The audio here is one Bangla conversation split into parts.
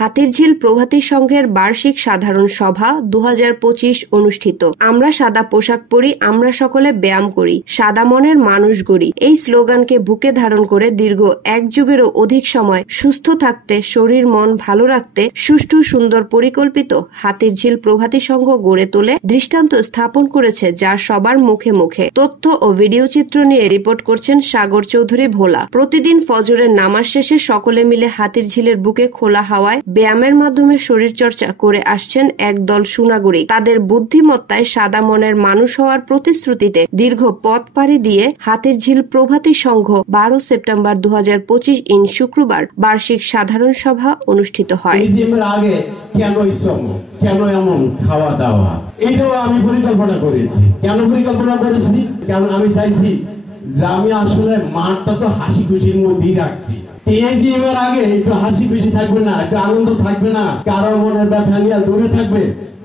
হাতিরঝিল প্রভাতী সংঘের বার্ষিক সাধারণ সভা 2025 অনুষ্ঠিত। আমরা সাদা পোশাক পরি, আমরা সকলে ব্যায়াম করি, সাদা মনের মানুষ গড়ি, এই স্লোগানকে বুকে ধারণ করে দীর্ঘ এক যুগেরও অধিক সময় সুস্থ থাকতে, শরীর মন ভালো রাখতে সুষ্ঠু সুন্দর পরিকল্পিত হাতিরঝিল প্রভাতী সংঘ গড়ে তোলে দৃষ্টান্ত স্থাপন করেছে, যা সবার মুখে মুখে। তথ্য ও ভিডিও চিত্র নিয়ে রিপোর্ট করছেন সাগর চৌধুরী ভোলা। প্রতিদিন ফজরের নামাজ শেষে সকলে মিলে হাতিরঝিলের বুকে খোলা হাওয়ায় ব্যায়ামের মাধ্যমে শরীর চর্চা করে আসছেন একদল সুনাগরিক। তাদের বুদ্ধিমত্তায় সাদা মনের মানুষ হওয়ার প্রতিশ্রুতিতে দীর্ঘ পথ পাড়ি দিয়ে হাতিরঝিল প্রভাতী সংঘ 12 সেপ্টেম্বর 2025 ইন শুক্রবার বার্ষিক সাধারণ সভা অনুষ্ঠিত হয়। কেন এমন খাওয়া দাওয়া, এইটাও আমি পরিকল্পনা করেছি। কেন পরিকল্পনা করেছি? কারণ আমি চাইছি যে আমি আসলে মাঠটা তো হাসি খুশির মধ্যেই রাখছি। এর আগে একটু হাসি খুশি থাকবে না, একটু আনন্দ থাকবে না, কারোর মনের ব্যথা নিয়ে দূরে থাকবে,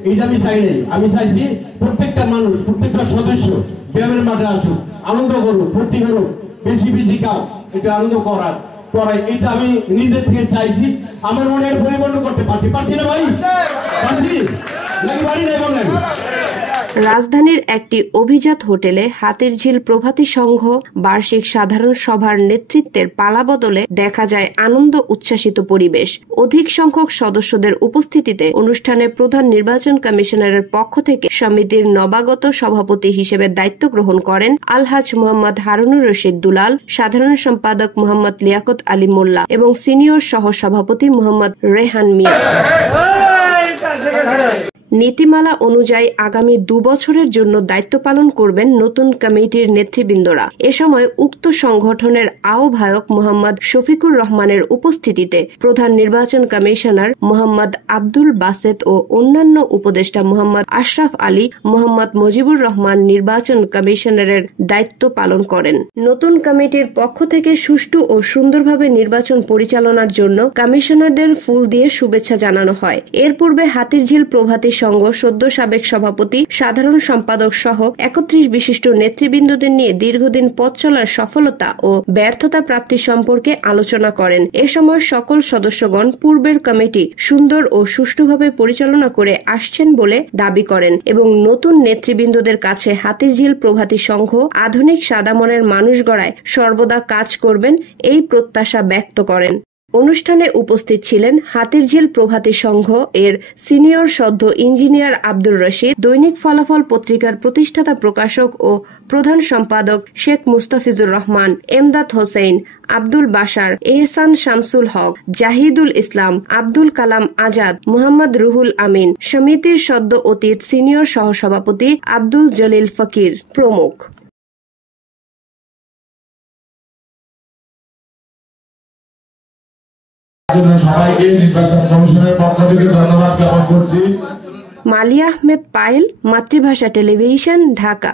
এইটা আমি চাই নাই। আমি চাইছি প্রত্যেকটা মানুষ, প্রত্যেকটা সদস্য ব্যায়ামের মাঠে আসুক, আনন্দ করুক, ফুর্তি করুক, বেশি বেশি খাও, একটু আনন্দ করার পরে এটা আমি নিজে থেকে চাইছি। আমার মনের পরিবর্তন করতে পারছি না ভাই, পারছি নাকি পারি না? বলেন। রাজধানীর একটি অভিজাত হোটেলে হাতিরঝিল প্রভাতী সংঘ বার্ষিক সাধারণ সভার নেতৃত্বের পালাবদলে দেখা যায় আনন্দ উচ্ছ্বাসিত পরিবেশ। অধিক সংখ্যক সদস্যদের উপস্থিতিতে অনুষ্ঠানে প্রধান নির্বাচন কমিশনারের পক্ষ থেকে সমিতির নবাগত সভাপতি হিসেবে দায়িত্ব গ্রহণ করেন আলহাজ মোহাম্মদ হারুনুর রশিদ দুলাল, সাধারণ সম্পাদক মোহাম্মদ লিয়াকত আলী মোল্লা এবং সিনিয়র সহ সভাপতি মোহাম্মদ রেহান মিয়া। নীতিমালা অনুযায়ী আগামী 2 বছরের জন্য দায়িত্ব পালন করবেন নতুন কমিটির নেতৃবৃন্দরা। এ সময় উক্ত সংগঠনের আহ্বায়ক মোহাম্মদ শফিকুর রহমানের উপস্থিতিতে প্রধান নির্বাচন কমিশনার মোহাম্মদ আব্দুল বাসেত ও অন্যান্য উপদেষ্টা মোহাম্মদ আশরাফ আলী, মোহাম্মদ মুজিবুর রহমান নির্বাচন কমিশনারের দায়িত্ব পালন করেন। নতুন কমিটির পক্ষ থেকে সুষ্ঠু ও সুন্দরভাবে নির্বাচন পরিচালনার জন্য কমিশনারদের ফুল দিয়ে শুভেচ্ছা জানানো হয়। এর পূর্বে হাতিরঝিল প্রভাতী সংঘ সদ্য সাবেক সভাপতি, সাধারণ সম্পাদক সহ 31 বিশিষ্ট নেতৃবৃন্দদের নিয়ে দীর্ঘদিন পথ চলার সফলতা ও ব্যর্থতা প্রাপ্তি সম্পর্কে আলোচনা করেন। এ সময় সকল সদস্যগণ পূর্বের কমিটি সুন্দর ও সুষ্ঠুভাবে পরিচালনা করে আসছেন বলে দাবি করেন এবং নতুন নেতৃবৃন্দদের কাছে হাতিরঝিল প্রভাতী সংঘ আধুনিক সাদা মনের মানুষ গড়ায় সর্বদা কাজ করবেন এই প্রত্যাশা ব্যক্ত করেন। অনুষ্ঠানে উপস্থিত ছিলেন হাতিরঝিল প্রভাতী সংঘ এর সিনিয়র সদ্য ইঞ্জিনিয়ার আব্দুর রশিদ, দৈনিক ফলাফল পত্রিকার প্রতিষ্ঠাতা প্রকাশক ও প্রধান সম্পাদক শেখ মুস্তাফিজুর রহমান, এমদাদ হোসেন, আব্দুল বাশার, এহসান শামসুল হক, জাহিদুল ইসলাম, আব্দুল কালাম আজাদ, মোহাম্মদ রুহুল আমিন, সমিতির সদ্য অতীত সিনিয়র সহসভাপতি আব্দুল জলিল ফকির প্রমুখ। সবাইকে নির্বাচন কমিশনের পক্ষ থেকে ধন্যবাদ জ্ঞাপন করছি। মালিয়া আহমেদ পায়েল, মাতৃভাষা টেলিভিশন, ঢাকা।